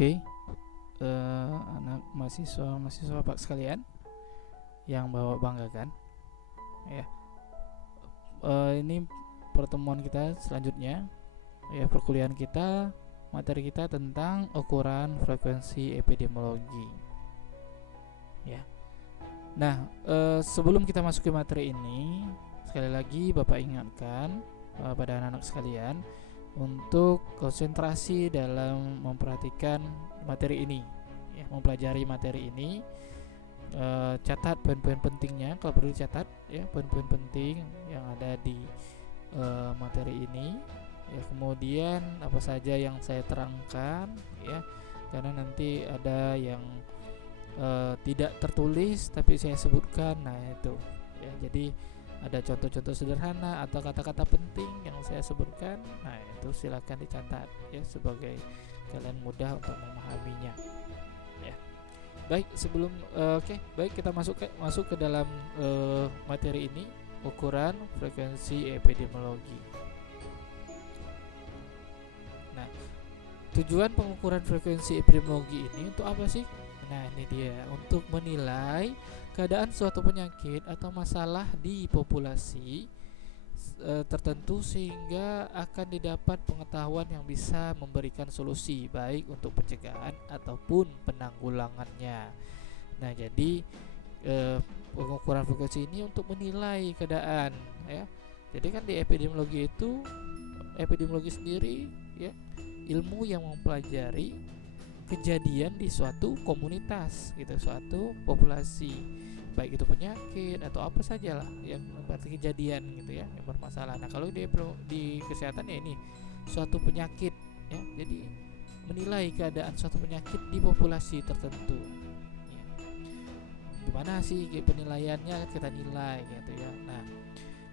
Oke, anak mahasiswa Pak sekalian yang bawa banggakan, ya. Ini pertemuan kita selanjutnya, ya, perkuliahan kita, materi kita tentang ukuran frekuensi epidemiologi, ya. Nah, sebelum kita masuk ke materi ini, sekali lagi Bapak ingatkan pada anak-anak sekalian untuk konsentrasi dalam memperhatikan materi ini, ya, mempelajari materi ini. Catat poin-poin pentingnya kalau perlu dicatat, ya, poin-poin penting yang ada di materi ini, ya. Kemudian apa saja yang saya terangkan, ya, karena nanti ada yang tidak tertulis tapi saya sebutkan. Nah itu, ya, jadi ada contoh-contoh sederhana atau kata-kata penting yang saya sebutkan. Nah itu silakan dicatat, ya, sebagai kalian mudah untuk memahaminya, ya. Baik, sebelum baik, kita masuk ke dalam materi ini, ukuran frekuensi epidemiologi. Nah, tujuan pengukuran frekuensi epidemiologi ini untuk apa sih? Nah, ini dia, untuk menilai keadaan suatu penyakit atau masalah di populasi tertentu sehingga akan didapat pengetahuan yang bisa memberikan solusi baik untuk pencegahan ataupun penanggulangannya. Nah, jadi pengukuran frekuensi ini untuk menilai keadaan, ya. Jadi kan di epidemiologi sendiri, ya, ilmu yang mempelajari kejadian di suatu komunitas, gitu, suatu populasi, baik itu penyakit atau apa sajalah yang berarti kejadian, gitu, ya, yang bermasalah. Nah, kalau di kesehatan, ya, ini suatu penyakit, ya, jadi menilai keadaan suatu penyakit di populasi tertentu, ya. Gimana sih penilaiannya, kita nilai, gitu, ya. Nah,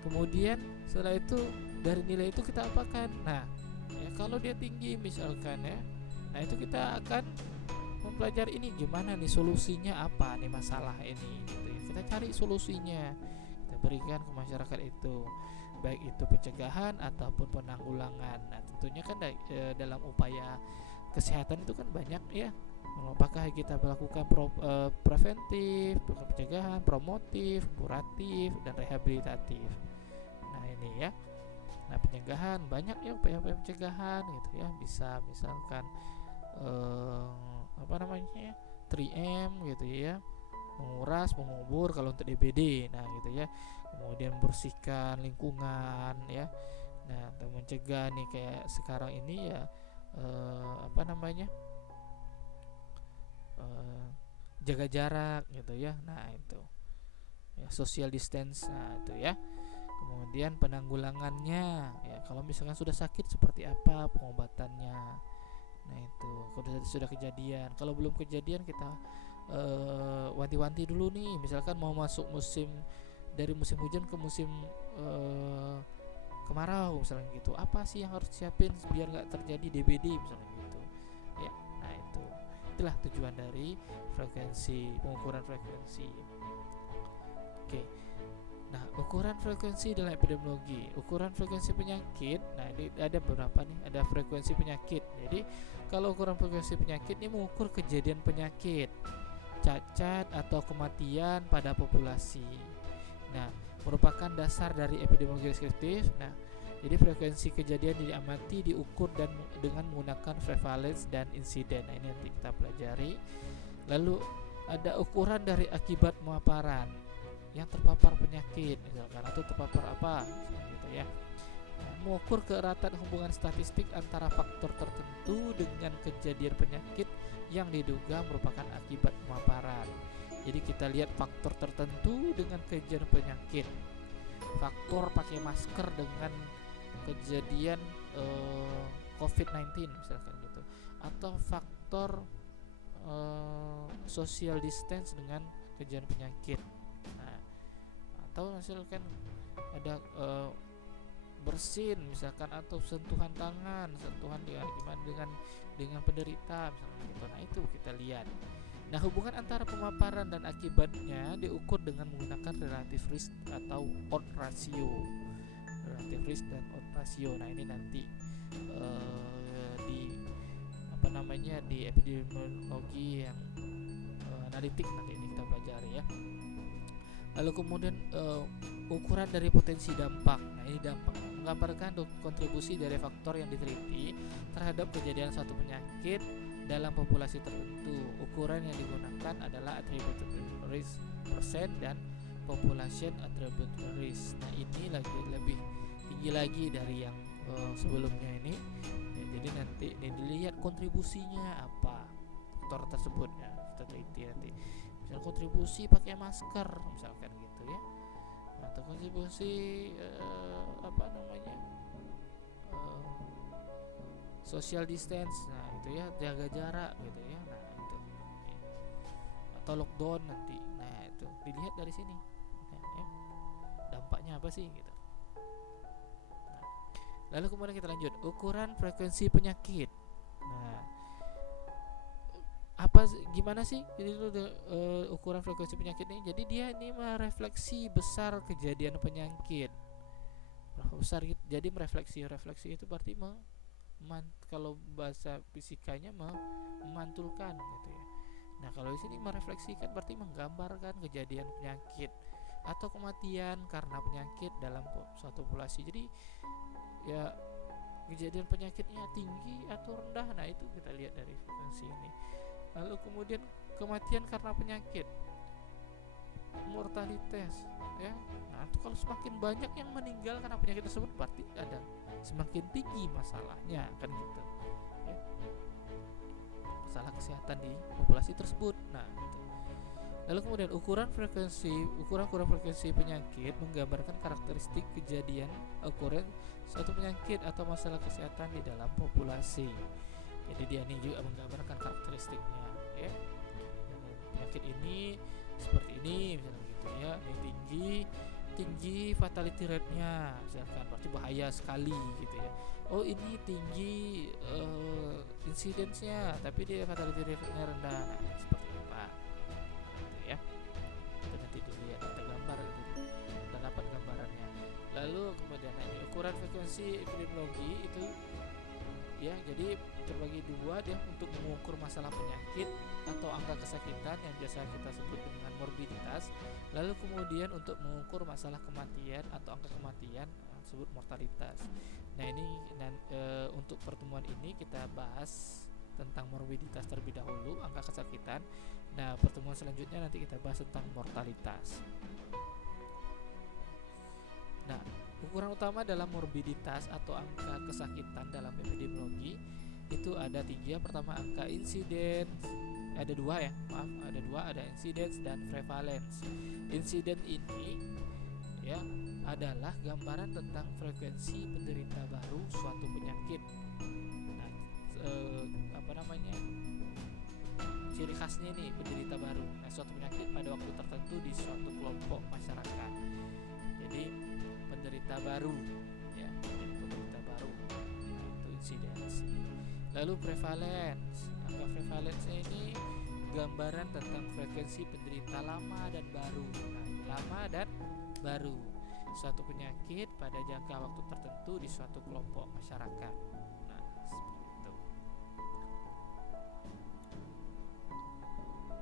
kemudian setelah itu dari nilai itu kita apakan? Nah, ya, kalau dia tinggi misalkan, ya, nah itu kita akan mempelajari ini gimana nih solusinya, apa nih masalah ini, gitu, ya. Kita cari solusinya, kita berikan ke masyarakat itu, baik itu pencegahan ataupun penanggulangan. Nah, tentunya kan dalam upaya kesehatan itu kan banyak, ya. Apakah kita melakukan preventif, pencegahan, promotif, kuratif, dan rehabilitatif. Nah, ini, ya. Nah, pencegahan banyak, ya, upaya-upaya pencegahan, gitu, ya. Bisa misalkan apa namanya, 3M, gitu, ya, menguras, mengubur kalau untuk DBD. Nah, gitu, ya. Kemudian membersihkan lingkungan, ya. Nah, untuk mencegah nih kayak sekarang ini, ya, apa namanya, jaga jarak, gitu, ya. Nah, itu, ya, social distance. Nah, itu, ya. Kemudian penanggulangannya, ya, kalau misalkan sudah sakit seperti apa pengobatannya. Nah, itu kalau sudah kejadian. Kalau belum kejadian kita wanti-wanti dulu nih, misalkan mau masuk dari musim hujan ke musim kemarau misalnya, gitu. Apa sih yang harus siapin biar nggak terjadi DBD misalnya, gitu, ya. Nah, itulah tujuan dari pengukuran frekuensi. Oke. Nah, ukuran frekuensi dalam epidemiologi, ukuran frekuensi penyakit. Nah, ini ada beberapa nih, ada frekuensi penyakit. Jadi, kalau ukuran frekuensi penyakit ini mengukur kejadian penyakit, cacat atau kematian pada populasi. Nah, merupakan dasar dari epidemiologi deskriptif. Nah, jadi frekuensi kejadian diamati, diukur dan dengan menggunakan prevalence dan insiden. Nah, ini nanti kita pelajari. Lalu ada ukuran dari akibat pemaparan, yang terpapar penyakit misalkan, atau terpapar apa misalkan, gitu, ya. Nah, mengukur keeratan hubungan statistik antara faktor tertentu dengan kejadian penyakit yang diduga merupakan akibat pemaparan. Jadi kita lihat faktor tertentu dengan kejadian penyakit, faktor pakai masker dengan kejadian COVID-19 misalkan, gitu, atau faktor social distance dengan kejadian penyakit. Nah, atau misalkan ada bersin misalkan, atau sentuhan tangan, sentuhan dengan penderita misalkan, gitu. Nah, itu kita lihat. Nah, hubungan antara pemaparan dan akibatnya diukur dengan menggunakan relative risk atau odds ratio. Relative risk dan odds ratio. Nah, ini nanti di namanya di epidemiologi yang analitik, nanti ini kita pelajari ya. Lalu kemudian ukuran dari potensi dampak. Nah, ini dampak menggambarkan kontribusi dari faktor yang diteliti terhadap kejadian suatu penyakit dalam populasi tertentu. Ukuran yang digunakan adalah attributable risk persen dan population attributable risk. Nah, ini lebih tinggi lagi dari yang sebelumnya ini. Ya, jadi nanti dilihat kontribusinya apa faktor tersebut ya, kita teliti nanti. Misal kontribusi pakai masker misalkan gitu ya, atau kontribusi social distance, nah itu ya, jaga jarak gitu ya, nah itu ya. Atau lockdown nanti, nah itu dilihat dari sini ya, dampaknya apa sih gitu. Nah, lalu kemudian kita lanjut ukuran frekuensi penyakit. Nah, gimana sih jadi ukuran frekuensi penyakit ini? Jadi dia ini merefleksi besar kejadian penyakit berapa besar gitu. Jadi refleksi itu berarti kalau bahasa fisikanya memantulkan gitu ya. Nah, kalau di sini merefleksikan berarti menggambarkan kejadian penyakit atau kematian karena penyakit dalam suatu populasi. Jadi ya, kejadian penyakitnya tinggi atau rendah, nah itu kita lihat dari frekuensi ini. Lalu kemudian kematian karena penyakit, mortalitas ya. Nah, itu kalau semakin banyak yang meninggal karena penyakit tersebut berarti ada semakin tinggi masalahnya kan gitu ya, masalah kesehatan di populasi tersebut. Nah, gitu. Lalu kemudian ukuran frekuensi penyakit menggambarkan karakteristik kejadian ukuran suatu penyakit atau masalah kesehatan di dalam populasi. Jadi dia ini juga menggambarkan karakteristiknya ya. Penyakit ini seperti ini misalnya gitu ya. Ini tinggi fatality rate-nya misalkan, berarti bahaya sekali gitu ya. Oh, ini tinggi incidence-nya tapi dia fatality rate-nya rendah. Nah, seperti apa gitu ya. Itu nanti dilihat, kita gambar gitu, kita dapat gambarannya. Lalu kemudian ini ukuran frekuensi epidemiologi itu ya, jadi terbagi dua dia untuk mengukur masalah penyakit atau angka kesakitan yang biasa kita sebut dengan morbiditas. Lalu kemudian untuk mengukur masalah kematian atau angka kematian disebut mortalitas. Nah, ini untuk pertemuan ini kita bahas tentang morbiditas terlebih dahulu, angka kesakitan. Nah, pertemuan selanjutnya nanti kita bahas tentang mortalitas. Nah, ukuran utama dalam morbiditas atau angka kesakitan dalam epidemiologi itu ada 3. Pertama, angka insiden, ada 2 ya, ada incidence dan prevalence. Insiden ini ya adalah gambaran tentang frekuensi penderita baru suatu penyakit. Nah, ciri khasnya nih penderita baru, suatu penyakit pada waktu tertentu di suatu kelompok masyarakat. Jadi penderita baru ya, penderita baru. Nah, itu insidence. Lalu prevalence, angka prevalence ini gambaran tentang frekuensi penderita lama dan baru. Nah, lama dan baru suatu penyakit pada jangka waktu tertentu di suatu kelompok masyarakat. Nah, seperti itu.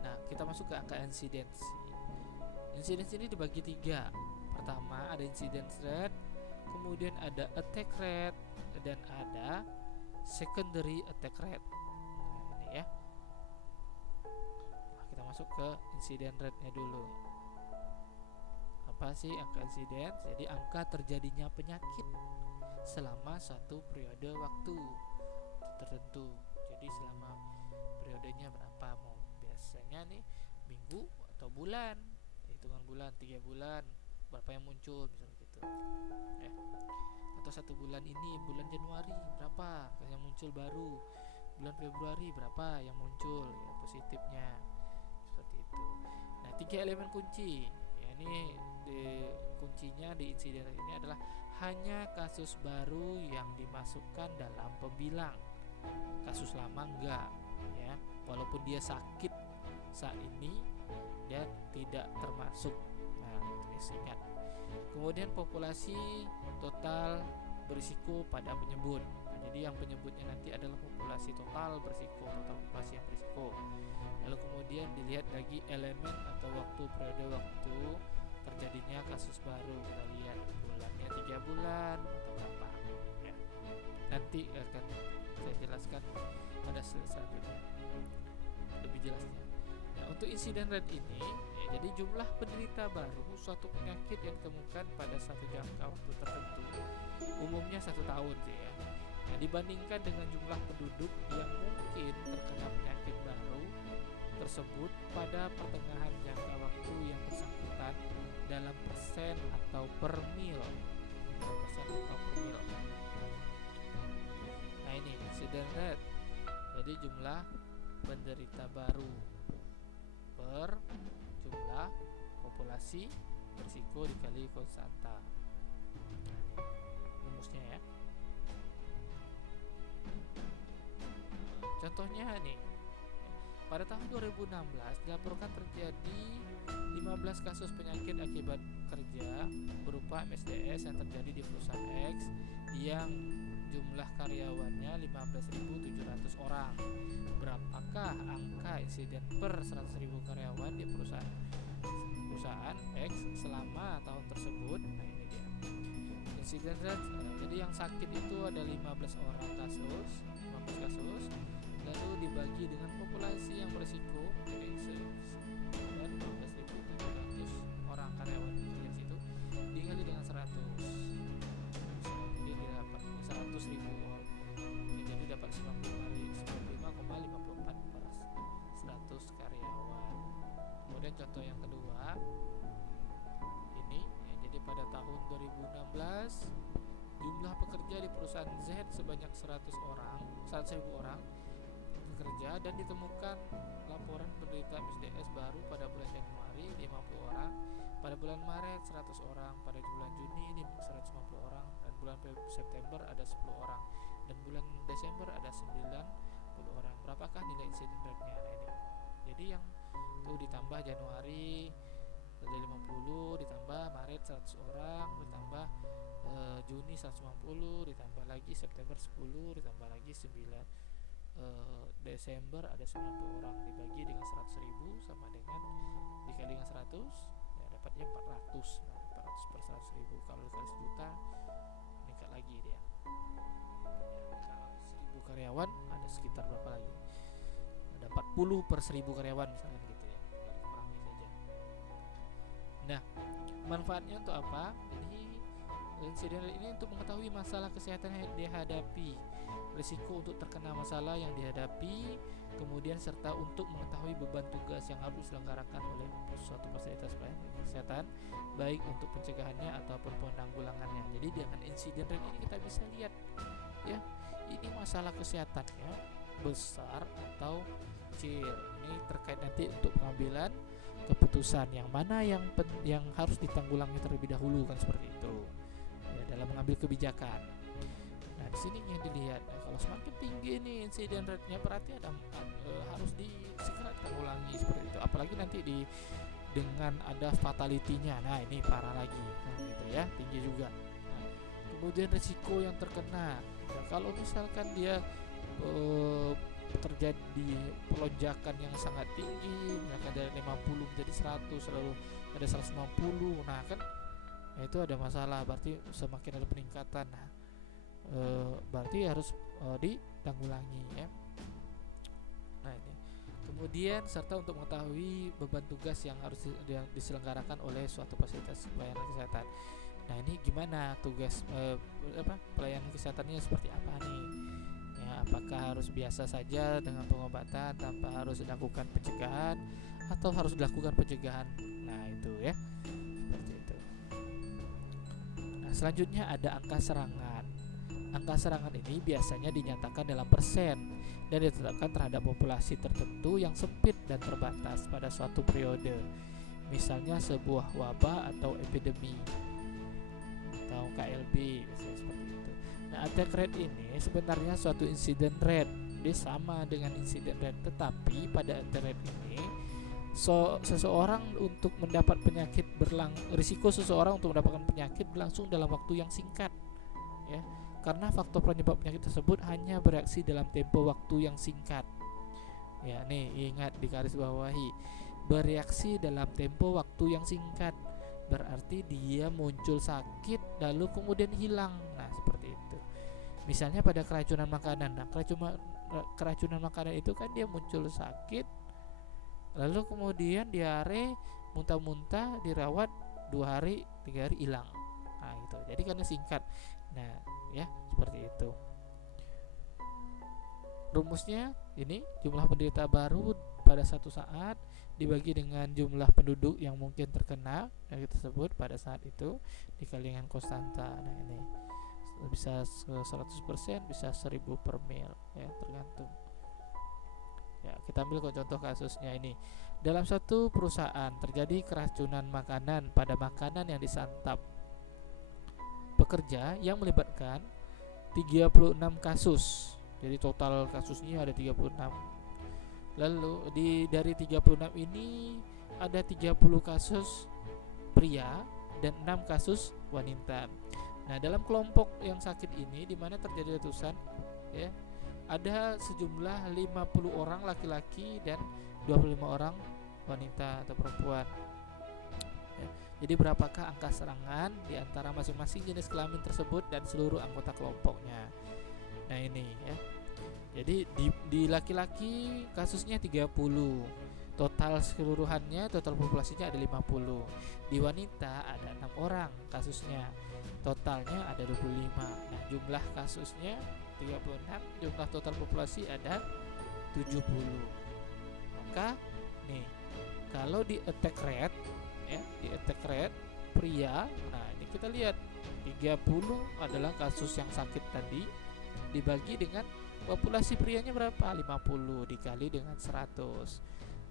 Nah, kita masuk ke angka incidence. Incidence ini dibagi 3. Pertama ada incidence rate, kemudian ada attack rate, dan ada secondary attack rate. Nah, ini ya. Nah, kita masuk ke incidence rate-nya dulu. Apa sih angka incidence? Jadi angka terjadinya penyakit selama satu periode waktu tertentu. Jadi selama periodenya berapa, mau biasanya nih minggu atau bulan, hitungan bulan, 3 bulan berapa yang muncul misalnya gitu ya. Atau 1 bulan ini, bulan Januari berapa yang muncul baru, bulan Februari berapa yang muncul ya positifnya, seperti itu. Nah, 3 elemen kunci ya, ini kuncinya di insiden ini adalah hanya kasus baru yang dimasukkan dalam pembilang, kasus lama enggak ya, walaupun dia sakit saat ini dia tidak termasuk. Nah, itu ingat. Kemudian populasi total berisiko pada penyebut. Nah, jadi yang penyebutnya nanti adalah populasi populasi total berisiko, total populasi yang berisiko. Lalu kemudian dilihat lagi elemen atau periode waktu terjadinya kasus baru. Kita lihat bulannya 3 bulan atau berapa ya. Nanti akan saya jelaskan pada slide selanjutnya lebih jelasnya. Nah, untuk insiden rate ini ya, jadi jumlah penderita baru suatu penyakit yang ditemukan pada satu jangka waktu tertentu, umumnya 1 tahun sih ya. Nah, dibandingkan dengan jumlah penduduk yang mungkin terkena penyakit baru tersebut pada pertengahan jangka waktu yang bersangkutan dalam persen atau per mil. Nah, ini incident rate. Jadi jumlah penderita baru per jumlah populasi berisiko dikali konstanta. Rumusnya ya. Contohnya nih, pada tahun 2016 dilaporkan terjadi 15 kasus penyakit akibat kerja berupa MSDS yang terjadi di perusahaan X yang jumlah karyawannya 15.700 orang. Berapakah angka insiden per 100.000 karyawan di perusahaan X selama tahun tersebut? Nah, ini dia. Insiden rate, jadi yang sakit itu ada 15 kasus, lalu dibagi dengan populasi yang berisiko, jadi 15.700 orang karyawan di situ dikali dengan 100, jadi dapat 100.000 orang, jadi dapat 95,54 per 100 karyawan. Kemudian contoh yang kedua ini ya, jadi pada tahun 2016 jumlah pekerja di perusahaan Z sebanyak 100.000 orang bekerja dan ditemukan laporan penderita MSDS baru pada bulan Januari 50 orang, pada bulan Maret 100 orang, pada bulan Juni 150 orang, dan bulan September ada 10 orang, dan bulan Desember ada 90 orang. Berapakah nilai insiden rate-nya? Nah, ini. Jadi yang itu ditambah Januari ada 50, ditambah Maret 100 orang, ditambah Juni 150, ditambah lagi September 10, ditambah lagi 9 Desember ada 90 orang, dibagi dengan 100.000 sama dengan dikali dengan 100 ya dapatnya 400. Nah, 400 per 100.000 kalau dikali sejuta meningkat lagi dia ya, kalau 1.000 karyawan ada sekitar berapa lagi, ada 40 per 1.000 karyawan misalnya gitu ya, kurangi saja. Nah, manfaatnya untuk apa? Jadi insiden ini untuk mengetahui masalah kesehatan yang dihadapi, risiko untuk terkena masalah yang dihadapi, kemudian serta untuk mengetahui beban tugas yang harus diselenggarakan oleh suatu fasilitas pelayanan kesehatan, baik untuk pencegahannya ataupun penanggulangannya. Jadi dengan insiden rate ini kita bisa lihat ya, ini masalah kesehatannya besar atau kecil. Ini terkait nanti untuk pengambilan keputusan yang mana yang harus ditanggulangi terlebih dahulu, kan seperti itu ya, dalam mengambil kebijakan. Nah, di sini yang dilihat, kalau semakin tinggi nih insiden rate-nya berarti harus segera ditanggulangi seperti itu. Apalagi nanti dengan ada fatality-nya. Nah, ini parah lagi. Nah, gitu ya, tinggi juga. Nah, kemudian risiko yang terkena. Nah, kalau misalkan dia terjadi pelonjakan yang sangat tinggi, misalkan dari 50 menjadi 100, lalu ada 150. Nah, kan itu ada masalah, berarti semakin ada peningkatan. Nah, berarti harus ditanggulangi ya. Nah, ini kemudian serta untuk mengetahui beban tugas yang harus diselenggarakan oleh suatu fasilitas pelayanan kesehatan. Nah, ini gimana tugas pelayanan kesehatannya seperti apa nih ya, apakah harus biasa saja dengan pengobatan tanpa harus dilakukan pencegahan atau harus dilakukan pencegahan. Nah, itu ya, seperti itu. Nah, selanjutnya ada angka serangan. Angka serangan ini biasanya dinyatakan dalam persen dan ditetapkan terhadap populasi tertentu yang sempit dan terbatas pada suatu periode. Misalnya sebuah wabah atau epidemi atau KLB, misalnya seperti itu. Nah, attack rate ini sebenarnya suatu incident rate. Dia sama dengan incident rate, tetapi pada attack rate ini seseorang untuk mendapat penyakit risiko seseorang untuk mendapatkan penyakit berlangsung dalam waktu yang singkat ya. karena faktor penyebab penyakit tersebut hanya bereaksi dalam tempo waktu yang singkat. Ya, nih ingat di garis bawahi, bereaksi dalam tempo waktu yang singkat. Berarti dia muncul sakit lalu kemudian hilang. Nah, seperti itu. Misalnya pada keracunan makanan. Nah, keracunan makanan itu kan dia muncul sakit, lalu kemudian diare, muntah-muntah, dirawat 2 hari 3 hari hilang. Nah gitu, jadi karena singkat. Nah ya, seperti itu rumusnya. Ini jumlah penderita baru pada satu saat dibagi dengan jumlah penduduk yang mungkin terkena penyakit tersebut pada saat itu dikali dengan konstanta. Nah ini bisa 100%, bisa 1000 per mil, ya tergantung. Ya, kita ambil contoh kasusnya ini. Dalam satu perusahaan terjadi keracunan makanan pada makanan yang disantap pekerja yang melibatkan 36 kasus. Jadi total kasusnya ada 36. Lalu dari 36 ini ada 30 kasus pria dan 6 kasus wanita. Nah, dalam kelompok yang sakit ini di mana terjadi letusan, ya, ada sejumlah 50 orang laki-laki dan 25 orang wanita atau perempuan. Ya, jadi berapakah angka serangan di antara masing-masing jenis kelamin tersebut dan seluruh anggota kelompoknya? Nah ini ya. Jadi di laki-laki kasusnya 30. Total keseluruhannya, total populasinya ada 50. Di wanita ada 6 orang kasusnya. Totalnya ada 25. Nah, jumlah kasusnya 36, jumlah total populasi ada 70. Maka nih, kalau di attack rate ya, di attack rate pria, nah ini kita lihat 30 adalah kasus yang sakit tadi dibagi dengan populasi prianya berapa? 50 dikali dengan 100.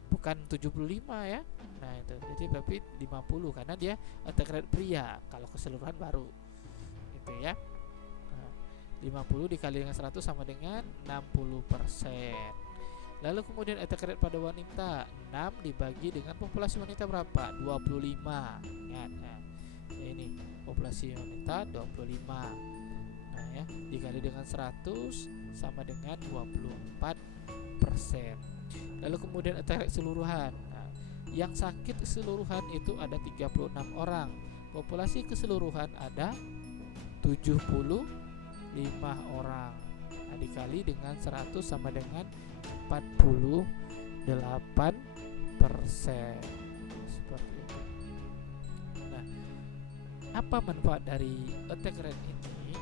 Bukan 75 ya. Nah, itu. Jadi tapi 50 karena dia attack rate pria, kalau keseluruhan baru. Gitu ya. 50 dikali dengan 100 sama dengan 60%. Lalu kemudian attack rate pada wanita 6 dibagi dengan populasi wanita berapa? 25. Ingat ya. Ini populasi wanita 25. Nah ya, dikali dengan 100 sama dengan 24%. Lalu kemudian attack rate keseluruhan. Nah, yang sakit keseluruhan itu ada 36 orang. Populasi keseluruhan ada 75 orang. Nah, dikali dengan 100 sama dengan 48%. Seperti itu. Nah, apa manfaat dari attack rate ini?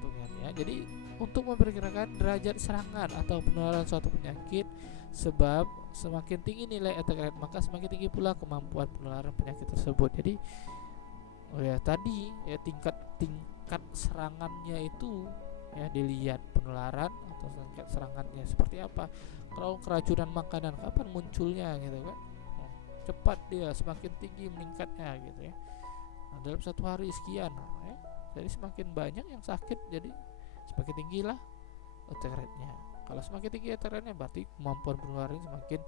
Untungnya, jadi untuk memperkirakan derajat serangan atau penularan suatu penyakit, sebab semakin tinggi nilai attack rate maka semakin tinggi pula kemampuan penularan penyakit tersebut. Jadi tadi ya tingkat serangannya itu ya dilihat penularan atau tingkat serangannya seperti apa. Kalau keracunan makanan kapan munculnya gitu kan, cepat dia semakin tinggi meningkatnya gitu ya. Nah, dalam satu hari sekian, ya. Jadi semakin banyak yang sakit, jadi semakin tinggilah attack rate-nya. Kalau semakin tinggi attack rate-nya berarti kemampuan penularannya semakin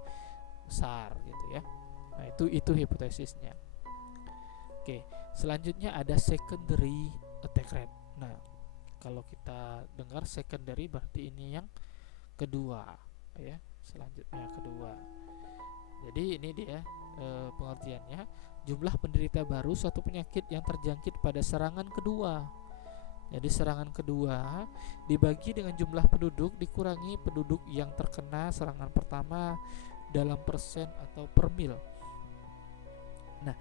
besar gitu ya. Nah, itu hipotesisnya. Oke, selanjutnya ada secondary attack rate. Nah, kalau kita dengar secondary berarti ini yang kedua ya, selanjutnya kedua. Jadi ini dia pengertiannya, jumlah penderita baru suatu penyakit yang terjangkit pada serangan kedua. Jadi serangan kedua dibagi dengan jumlah penduduk dikurangi penduduk yang terkena serangan pertama dalam persen atau per mil. Nah,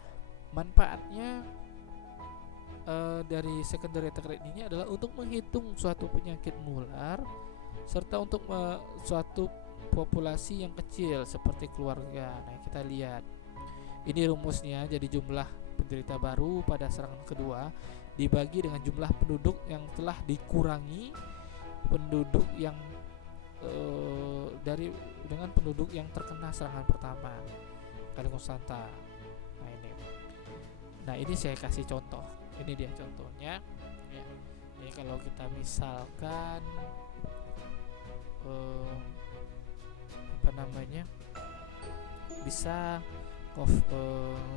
manfaatnya dari secondary attack rate ini adalah untuk menghitung suatu penyakit menular serta untuk suatu populasi yang kecil seperti keluarga. Nah, kita lihat ini rumusnya. Jadi jumlah penderita baru pada serangan kedua dibagi dengan jumlah penduduk yang telah dikurangi penduduk yang dengan penduduk yang terkena serangan pertama kali konstanta. Nah ini saya kasih contoh. Ini dia contohnya ya. Ini kalau kita misalkan bisa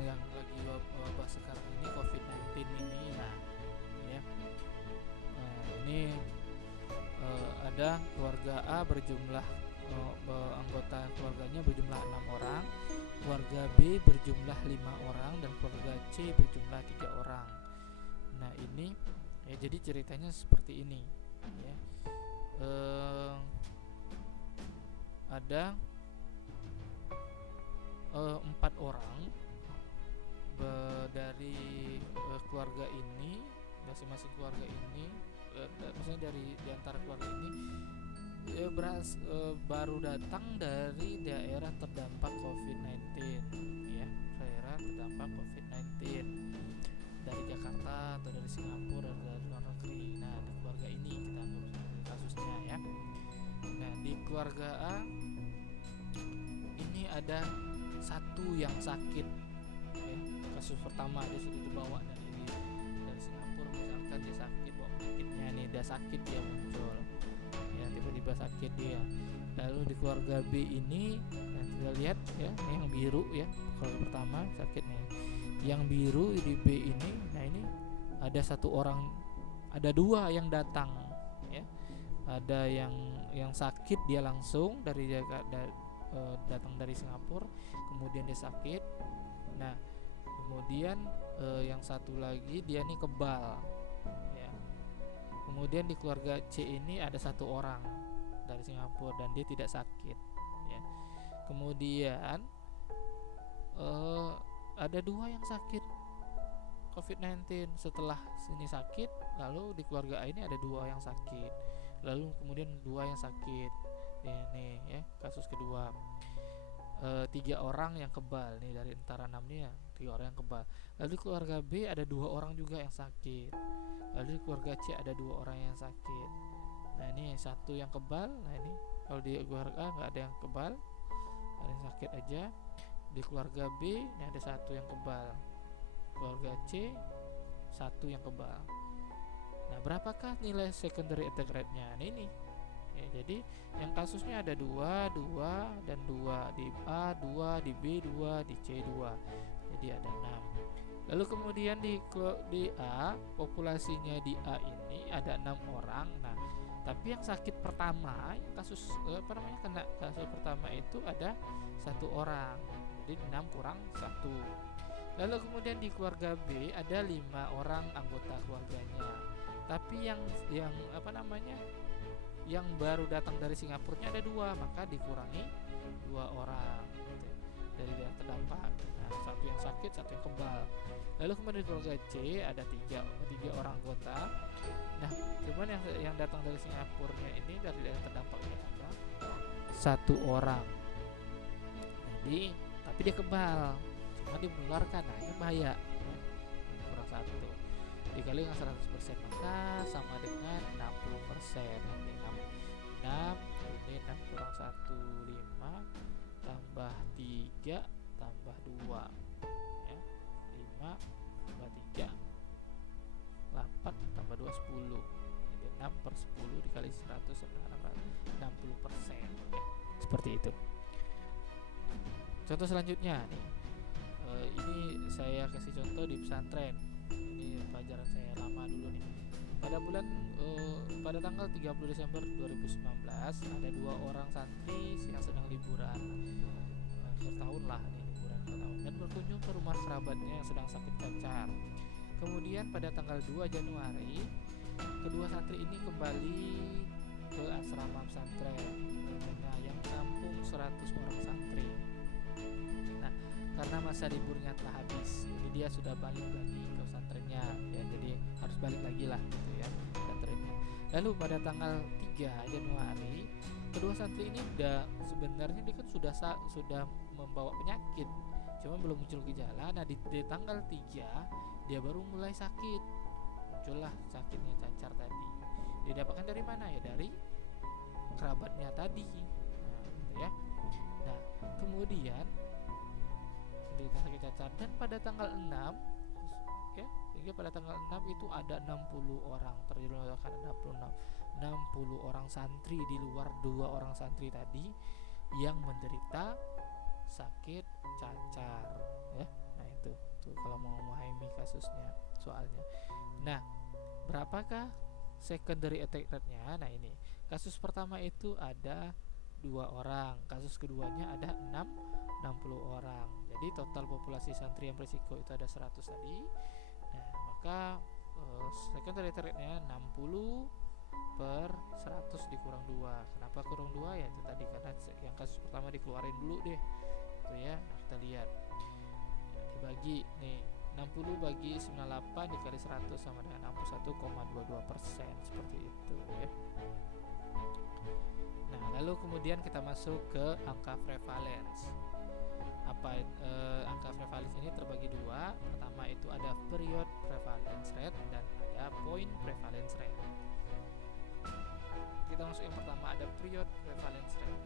yang lagi wabah sekarang ini COVID-19 ini, nah ya, ini ada keluarga A berjumlah anggota keluarganya berjumlah 6 orang, keluarga B berjumlah 5 orang, dan keluarga C berjumlah 3 orang. Nah ini ya, jadi ceritanya seperti ini ya. Ada 4 orang dari keluarga ini, masing-masing keluarga ini, maksudnya dari diantara keluarga ini baru datang dari daerah terdampak COVID-19 ya, daerah terdampak COVID-19 dari Jakarta atau dari Singapura atau dari luar negeri. Nah di keluarga ini kita anggap kasusnya ya. Nah di keluarga A ini ada satu yang sakit ya. Kasus pertama dia sudah dibawa dari Singapura, misalkan dia sakit, bawa penyakitnya nih, dia sakit, dia muncul ya, tiba-tiba sakit dia. Lalu di keluarga B ini yang kita lihat ya, ini yang biru ya, keluarga pertama sakitnya. Yang biru di B ini, nah ini ada satu orang, ada 2 yang datang ya. Ada yang sakit, dia langsung dari datang dari Singapura, kemudian dia sakit. Nah kemudian yang satu lagi dia nih kebal ya. Kemudian di keluarga C ini ada 1 orang dari Singapura dan dia tidak sakit ya. Kemudian ada 2 yang sakit COVID-19 setelah sini sakit, lalu di keluarga A ini ada 2 yang sakit, lalu kemudian 2 yang sakit ini ya, kasus kedua. 3 orang yang kebal nih, dari antara 6 nih ya, 3 orang yang kebal. Lalu di keluarga B ada 2 orang juga yang sakit, lalu di keluarga C ada 2 orang yang sakit. Nah ini 1 yang kebal. Nah ini kalau di keluarga A nggak ada yang kebal, ada yang sakit aja. Di keluarga B ini ada 1 yang kebal, keluarga C 1 yang kebal. Nah berapakah nilai secondary attack rate-nya? Nah ini ya, jadi yang kasusnya ada 2 dan 2 di A, 2 di B, 2 di C, 2. Jadi ada 6. Lalu kemudian di A, populasinya di A ini ada 6 orang. Nah, tapi yang sakit pertama, yang kasus kena kasus pertama itu ada 1 orang. Jadi 6 kurang 1. Lalu kemudian di keluarga B ada 5 orang anggota keluarganya. Tapi yang yang baru datang dari Singapurnya ada 2, maka dikurangi 2 orang gitu, dari daerah terdampak. Nah, 1 yang sakit, 1 yang kebal. Lalu kemudian di keluarga C ada 3 orang anggota. Nah, cuman yang datang dari Singapurnya ini, dari daerah terdampaknya ada 1 orang. Jadi, tapi dia kebal, cuma dia menularkan. Nah, ini bahaya ya. Kurang 1 dikali dengan 100%, maka sama dengan 60%. Nanti 6 ini 6 kurang 1, 5 tambah 3 tambah 2 ya, 5 tambah 3 8 tambah 2 10. Jadi 6/10 dikali 100 sama dengan 60% ya. Seperti itu. Contoh selanjutnya nih, ini saya kasih contoh di pesantren. Ini pelajaran saya lama dulu nih. Pada tanggal 30 Desember 2019 ada 2 orang santri yang sedang liburan akhir tahun lah nih, liburan akhir tahun, dan berkunjung ke rumah kerabatnya yang sedang sakit cacar. Kemudian pada tanggal 2 Januari kedua santri ini kembali ke asrama pesantren yang tampung 100 orang santri. Nah, karena masa liburnya telah habis, jadi dia sudah balik lagi ke pesantrennya ya, jadi harus balik lagi lah gitu ya pesantrennya. Lalu pada tanggal 3 Januari kedua santri ini sebenarnya dia kan sudah membawa penyakit, cuma belum muncul gejala. Nah di tanggal 3 dia baru mulai sakit, muncullah sakitnya cacar tadi. Didapatkan dari mana ya? Dari kerabatnya tadi. Nah, gitu ya. Nah kemudian menderita sakit cacar, dan pada tanggal 6 ya, sehingga pada tanggal 6 itu ada 60 orang, terjadi 60 orang santri di luar 2 orang santri tadi yang menderita sakit cacar ya. Nah itu tuh kalau mau memahami kasusnya soalnya. Nah berapakah secondary attack rate-nya. Nah ini kasus pertama itu ada 2 orang, kasus keduanya ada 60 orang. Jadi total populasi santri yang berisiko itu ada 100 tadi. Nah maka secondary attack rate-nya 60 per 100 dikurang 2. Kenapa kurang 2? Ya itu tadi karena yang kasus pertama dikeluarin dulu deh. Itu ya. Nah, kita lihat. Ya, dibagi nih 60 bagi 98 dikali 100 sama dengan 61,22%, seperti itu ya. Nah, lalu kemudian kita masuk ke angka prevalence. Angka prevalence ini terbagi dua. Pertama itu ada period prevalence rate dan ada point prevalence rate. Kita masuk yang pertama, ada period prevalence rate.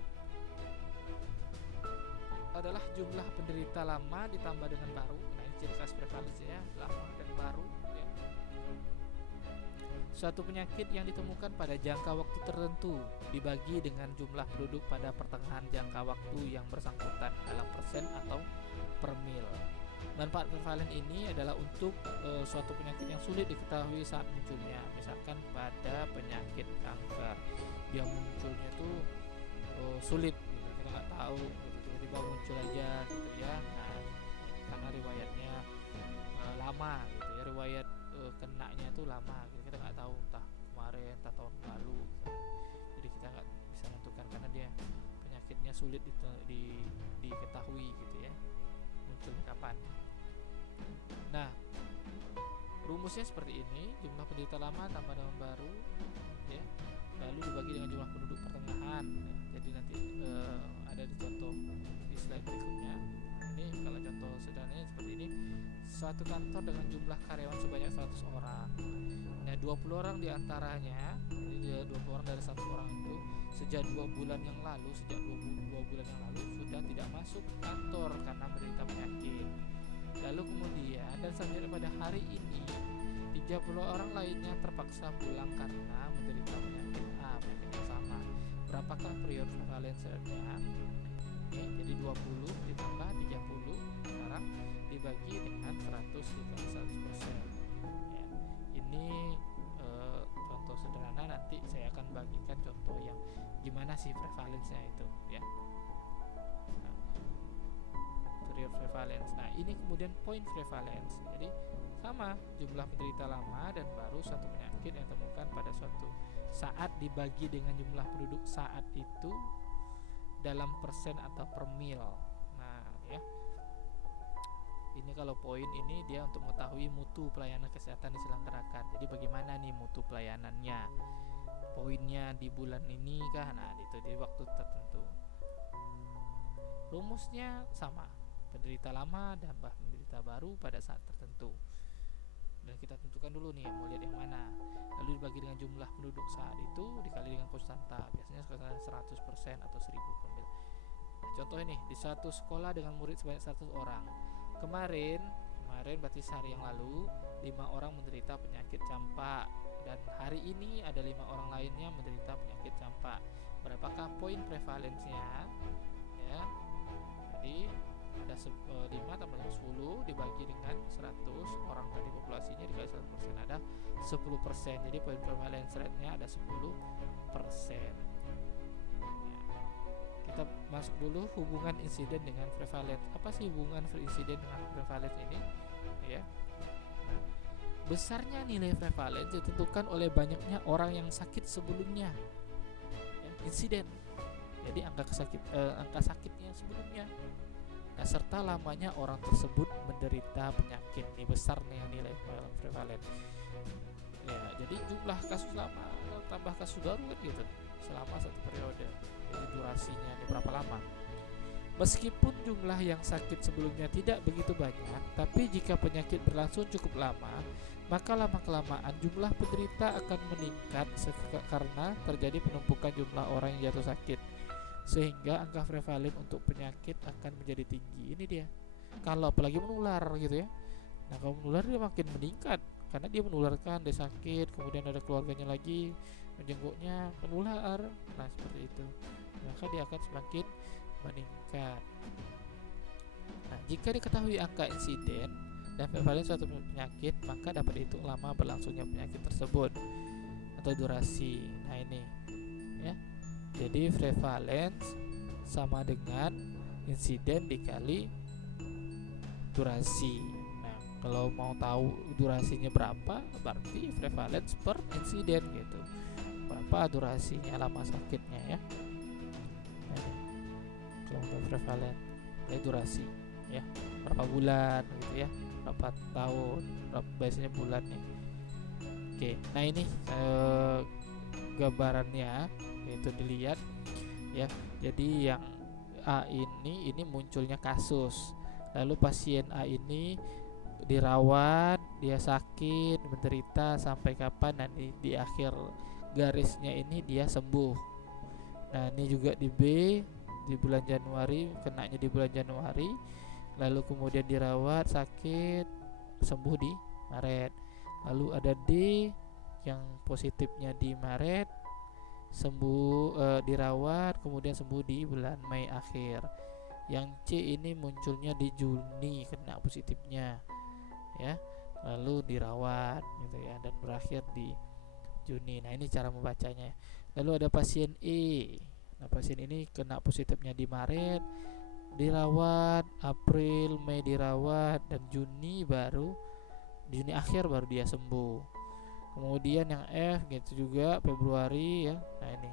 Adalah jumlah penderita lama ditambah dengan baru. Nah, ini ciri khas prevalensinya, lama dan baru ya. Suatu penyakit yang ditemukan pada jangka waktu tertentu dibagi dengan jumlah penduduk pada pertengahan jangka waktu yang bersangkutan dalam persen atau per mil. Manfaat prevalen ini adalah untuk suatu penyakit yang sulit diketahui saat munculnya. Misalkan pada penyakit kanker, dia munculnya tuh sulit gitu. Kita nggak tahu gitu, tiba-tiba muncul aja gitu ya. Nah, karena riwayatnya lama gitu ya, riwayat kenanya tuh lama gitu. Kita nggak tahu entah kemarin, entah tahun lalu gitu. Jadi kita nggak bisa menentukan karena dia penyakitnya sulit diketahui gitu ya, munculnya kapan. Nah, rumusnya seperti ini, jumlah penderita lama tambah dengan baru ya, lalu dibagi dengan jumlah penduduk pertengahan ya. Jadi nanti ada di contoh di slide berikutnya. Ini kalau contoh sederhananya seperti ini, suatu kantor dengan jumlah karyawan sebanyak 100 orang. Nah, 20 orang diantaranya, jadi 20 orang dari 100 orang itu sejak 2 bulan yang lalu sudah tidak masuk kantor karena menderita penyakit. Lalu kemudian dan selanjutnya pada hari ini 30 orang lainnya terpaksa pulang karena menderita penyakit penyakit yang sama. Berapakah period prevalence rate-nya? Jadi 20 ditambah 30 sekarang dibagi dengan 100 dikali 100%. Ya, ini contoh sederhana, nanti saya akan bagikan contoh yang gimana sih prevalence-nya itu ya. Period prevalence. Nah, ini kemudian point prevalence. Jadi sama, jumlah penderita lama dan baru suatu penyakit yang ditemukan pada suatu saat dibagi dengan jumlah penduduk saat itu dalam persen atau per mil. Nah, ya. Ini kalau poin ini dia untuk mengetahui mutu pelayanan kesehatan diselenggarakan. Jadi bagaimana nih mutu pelayanannya? Poinnya di bulan ini kah? Nah, itu di waktu tertentu. Rumusnya sama. Penderita lama tambah penderita baru pada saat tertentu. Dan kita tentukan dulu nih mau lihat yang mana. Lalu dibagi dengan jumlah penduduk saat itu dikali dengan konstanta. Biasanya sekitar 100% atau 1000 per mil. Nah, contoh ini di satu sekolah dengan murid sebanyak 100 orang. Kemarin berarti sehari yang lalu 5 orang menderita penyakit campak, dan hari ini ada 5 orang lainnya menderita penyakit campak. Berapakah poin prevalensinya? Ya. Jadi ada 5 tambah 10 dibagi dengan 100 orang tadi populasinya dikali 100%, ada 10%. Jadi poin prevalence rate-nya ada 10%. Kita masuk dulu hubungan insiden dengan prevalence. Apa sih hubungan insiden dengan prevalence ini? Ya. Besarnya nilai prevalence ditentukan oleh banyaknya orang yang sakit sebelumnya. Ya, insiden. Jadi angka sakitnya sebelumnya. Nah, serta lamanya orang tersebut menderita penyakit. Ini besar nih nilai prevalence. Ya, jadi jumlah kasus lama tambah kasus baru kan gitu selama satu periode. Jadi durasinya ini berapa lama? Meskipun jumlah yang sakit sebelumnya tidak begitu banyak, tapi jika penyakit berlangsung cukup lama, maka lama-kelamaan jumlah penderita akan meningkat karena terjadi penumpukan jumlah orang yang jatuh sakit, sehingga angka prevalen untuk penyakit akan menjadi tinggi. Ini dia. Kalau apalagi menular gitu ya. Nah, kalau menular dia makin meningkat karena dia menularkan, dia sakit, kemudian ada keluarganya lagi menjenguknya, menular. Nah, seperti itu. Maka dia akan semakin meningkat. Nah, jika diketahui angka insiden dan prevalen suatu penyakit, maka dapat dihitung lama berlangsungnya penyakit tersebut. atau durasi. Nah ini ya. Jadi prevalence sama dengan insiden dikali durasi. Nah, kalau mau tahu durasinya berapa, berarti prevalence per insiden gitu. Berapa durasinya, lama sakitnya ya. Nah, kalau untuk prevalence, durasi ya, berapa bulan gitu ya, berapa tahun, berapa biasanya bulannya. Oke, nah ini gambarannya itu dilihat ya. Jadi yang A ini munculnya kasus. Lalu pasien A ini dirawat, dia sakit, menderita sampai kapan, dan di akhir garisnya ini dia sembuh. Nah, ini juga di B, di bulan Januari, kenanya di bulan Januari, lalu kemudian dirawat, sakit, sembuh di Maret. Lalu ada D yang positifnya di Maret, sembuh, dirawat, kemudian sembuh di bulan Mei akhir. Yang C ini munculnya di Juni, kena positifnya ya, lalu dirawat gitu ya, dan berakhir di Juni. Nah, ini cara membacanya. Lalu ada pasien E. Nah, pasien ini kena positifnya di Maret, dirawat, April, Mei dirawat, dan Juni akhir baru dia sembuh. Kemudian yang F gitu juga, Februari ya. Nah, ini.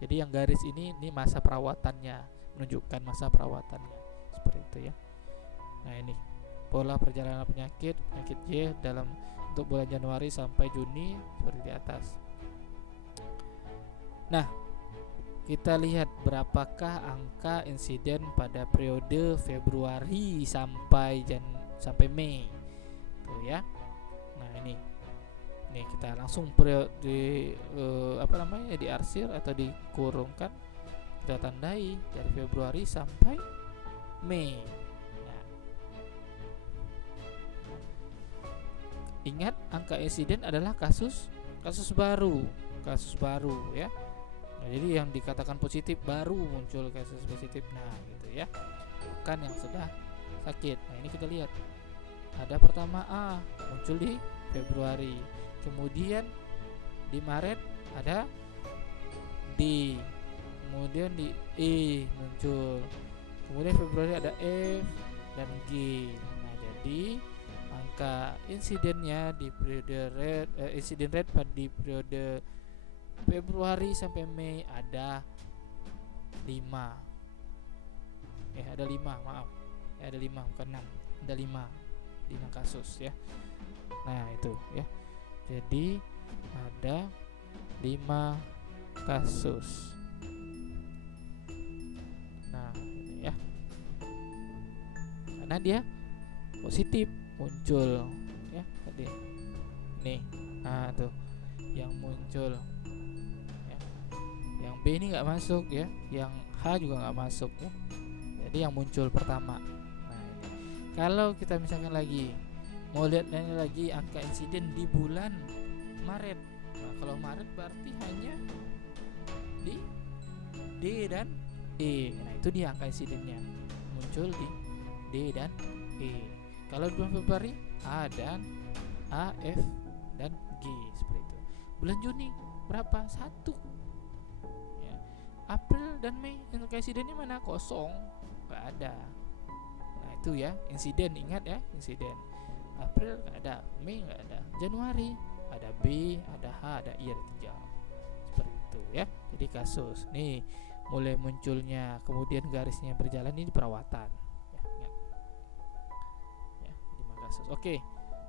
Jadi yang garis ini masa perawatannya, menunjukkan masa perawatannya. Seperti itu ya. Nah, ini pola perjalanan penyakit J dalam untuk bulan Januari sampai Juni seperti di atas. Nah, kita lihat berapakah angka insiden pada periode Februari sampai Mei. Tuh ya. Nah, ini kita langsung diarsir atau dikurungkan, kita tandai dari Februari sampai Mei. Nah, ingat, angka insiden adalah kasus baru ya. Nah, jadi yang dikatakan positif baru muncul kasus positif, nah gitu ya, bukan yang sudah sakit. Nah, ini kita lihat, ada pertama A muncul di Februari, kemudian di Maret ada D, kemudian di E muncul, kemudian Februari ada F dan G. Nah, jadi angka insidennya di periode insiden rate di periode Februari sampai Mei ada 5. Ada 5, maaf. Ada 5 bukan 6. Ada 5 kasus ya. Nah, itu ya. Jadi ada 5 kasus. Nah, ini ya. Karena dia positif muncul ya tadi. Nih. Nah, tuh yang muncul ya. Yang B ini nggak masuk ya, yang H juga nggak masuk ya. Jadi yang muncul pertama. Nah, ini. Kalau kita misalkan lagi mau lihat lagi angka insiden di bulan Maret. Nah, kalau Maret berarti hanya di D dan E. Nah, itu dia angka insidennya muncul di D dan E. Kalau bulan Februari A dan A, F dan G, seperti itu. Bulan Juni berapa? 1 ya. April dan Mei angka insidennya mana? Kosong, nggak ada. Nah, itu ya insiden, ingat ya, insiden. April nggak ada, Mei nggak ada, Januari ada B, ada H, ada I, ada 3. Seperti itu ya. Jadi kasus nih mulai munculnya, kemudian garisnya berjalan, ini perawatan ya, ingat ya, 5 kasus. Oke,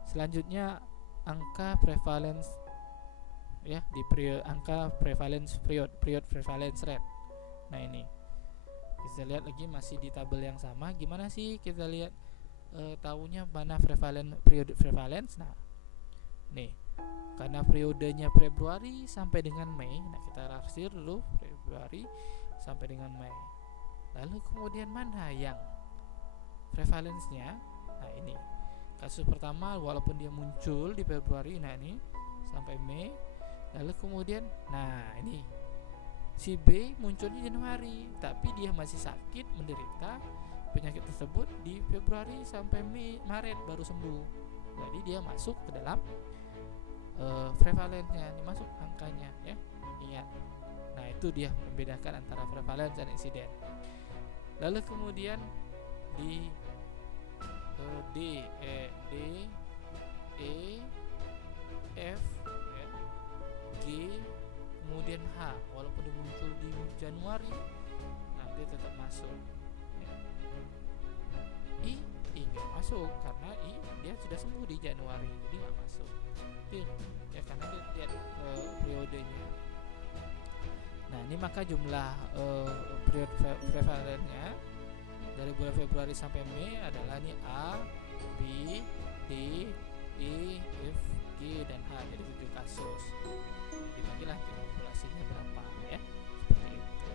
selanjutnya angka prevalence ya, di angka prevalence period prevalence rate. Nah, ini kita lihat lagi masih di tabel yang sama. Gimana sih kita lihat tahunya mana periode prevalence? Nah, nih karena periodenya Februari sampai dengan Mei, nah kita arsir dulu Februari sampai dengan Mei. Lalu kemudian mana yang prevalence-nya? Nah, ini kasus pertama walaupun dia muncul di Februari, nah ini sampai Mei. Lalu kemudian, nah ini si B munculnya Januari, tapi dia masih sakit, menderita penyakit tersebut di Februari sampai Maret baru sembuh. Jadi dia masuk ke dalam prevalennya, dimasuk angkanya ya. Ingat. Nah, itu dia membedakan antara prevalence dan insiden. Lalu kemudian di D, E, F, ya, G, kemudian H, walaupun dia muncul di Januari, nah dia tetap masuk. Ya. I nggak masuk karena dia sudah sembuh di Januari, jadi nggak masuk. Ya karena dia lihat periodenya. Nah, ini maka jumlah periode prevalennya dari bulan Februari sampai Mei adalah ini A, B, D, E, F, G, dan H. Jadi 7 kasus. Dibagilah populasinya berapa ya. Seperti itu.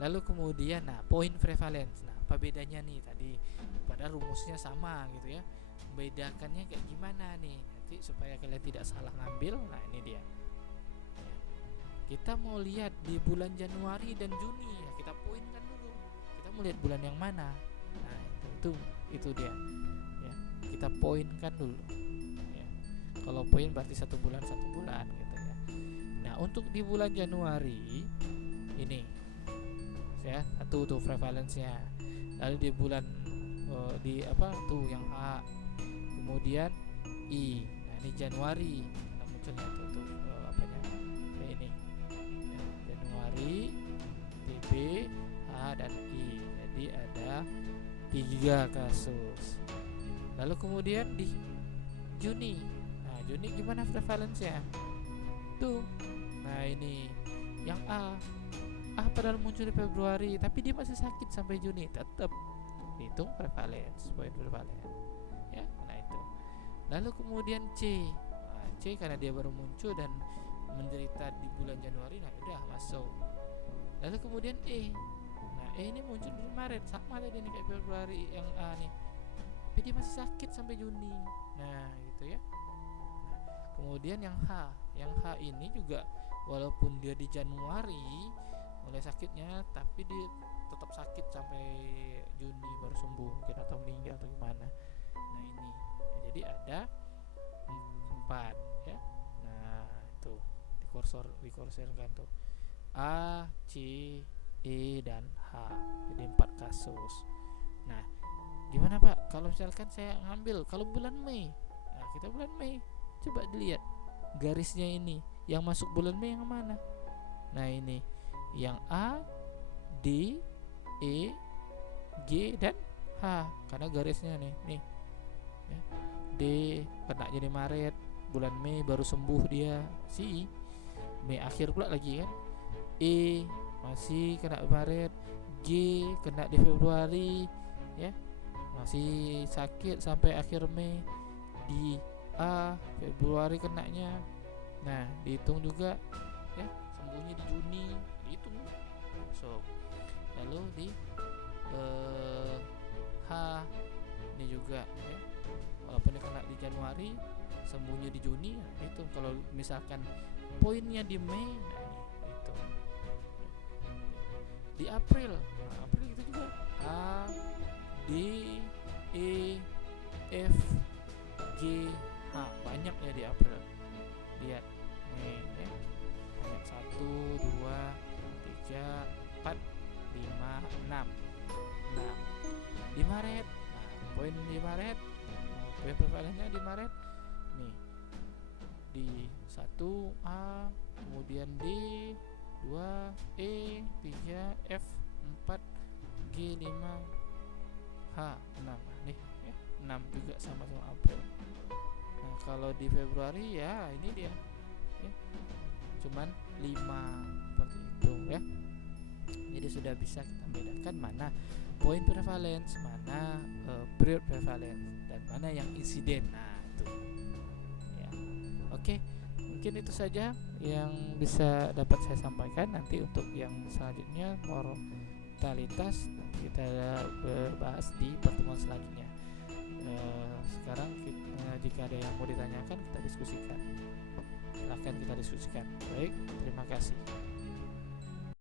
Lalu kemudian poin prevalence. Nah, apa bedanya nih tadi? Padahal rumusnya sama gitu ya. Membedakannya kayak gimana nih? Nanti supaya kalian tidak salah ngambil. Nah, ini dia. Kita mau lihat di bulan Januari dan Juni ya, kita poinkan dulu. Kita mau lihat bulan yang mana? Nah, itu dia. Ya, kita poinkan dulu. Ya. Kalau poin berarti satu bulan gitu ya. Nah, untuk di bulan Januari ini ya, satu tuh prevalence-nya. Lalu di bulan yang H. Kemudian I. Nah, ini Januari. Nah, munculnya tuh ini. Januari, TB, A, dan I. Jadi ada 3 kasus. Lalu kemudian di Juni. Nah, Juni gimana prevalensinya? Tuh. Nah, ini yang A padahal muncul di Februari, tapi dia masih sakit sampai Juni, tetap dihitung prevalence, poin prevalence. Ya, nah itu. Lalu kemudian C. Nah, C karena dia baru muncul dan menderita di bulan Januari, nah udah masuk. Lalu kemudian E. Nah, E ini muncul di Maret, sama tadi nih kayak Februari yang A nih. Tapi dia masih sakit sampai Juni. Nah, gitu ya. Nah, kemudian yang H. Yang H ini juga walaupun dia di Januari mulai sakitnya, tapi dia tetap sakit sampai Juni baru sembuh, mungkin atau meninggal atau gimana. Nah, ini. Ya, jadi ada 4 ya. Nah, itu dikursorkan tuh A, C, E, dan H. Jadi 4 kasus. Nah, gimana Pak kalau misalkan saya ngambil kalau bulan Mei? Nah, kita bulan Mei, coba dilihat garisnya ini, yang masuk bulan Mei yang mana? Nah, ini yang A, D, E, G, dan H, karena garisnya nih ya. D kena jadi Maret, bulan Mei baru sembuh dia, si Mei akhir pula lagi kan. E masih kena Maret, G kena di Februari ya, masih sakit sampai akhir Mei. Di A Februari kenanya, nah dihitung juga ya, sembuhnya di Juni, dihitung. So lalu di H ini juga ya, walaupun dia kena di Januari, sembuhnya di Juni, nah itu kalau misalkan poinnya di Mei, nah itu di April. Nah, April itu juga A, D, E, F, G, H, banyak ya di April. Lihat nih ya, banyak 1, 2, 3, 4, 5, 6. Di Maret, nah poin di Maret, poin prevalennya di Maret nih di 1 A, kemudian D, 2 E, 3 F, 4 G, 5 H, 6. Nih ya, 6 juga sama-sama April. Nah, kalau di Februari ya ini dia ya, cuman 5 seperti itu ya. Jadi sudah bisa kita bedakan mana poin prevalence, mana period prevalence, dan mana yang insiden. Nah, itu ya. Oke, mungkin itu saja yang bisa dapat saya sampaikan. Nanti untuk yang selanjutnya mortalitas nanti kita bahas di pertemuan selanjutnya. Sekarang jika ada yang mau ditanyakan, kita diskusikan. Silahkan kita diskusikan. Baik, terima kasih.